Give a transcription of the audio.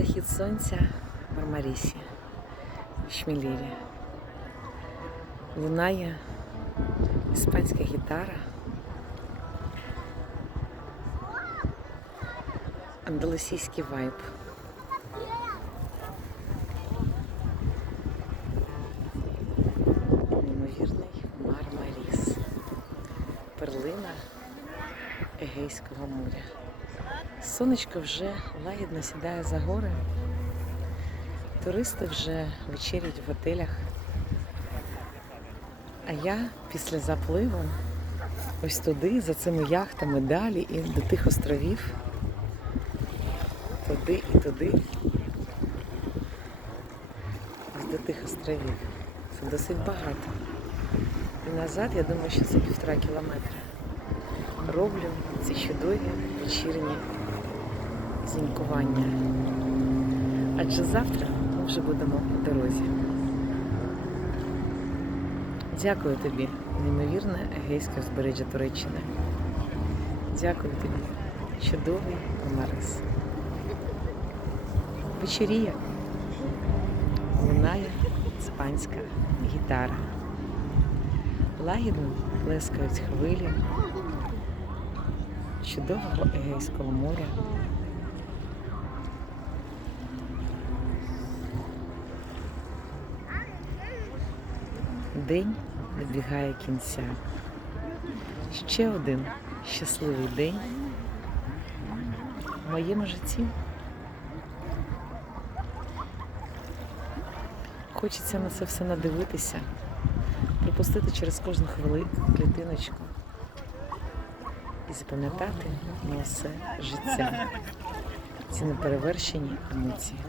Захід сонця в Мармарісі, в Шмілірі. Лунає іспанська гітара. Андалусійський вайб. Неймовірний Мармаріс. Перлина Егейського моря. Сонечко вже лагідно сідає за гори. Туристи вже вечерять в готелях. А я після запливу ось туди, за цими яхтами далі і до тих островів. Туди і туди. Ось до тих островів. Це досить багато. І назад, я думаю, що це півтора кілометра. Роблю ці чудові вечірні зінькування. Адже завтра ми вже будемо в дорозі. Дякую тобі, неймовірне егейське узбережжя Туреччини. Дякую тобі, чудовий Марис. Вечеріє лунає іспанська гітара. Лагідно плескають хвилі чудового Егейського моря. День добігає кінця. Ще один щасливий день в моєму житті. Хочеться на це все надивитися, пропустити через кожну хвилинку, клітиночку і запам'ятати на все життя. Ці неперевершені емоції.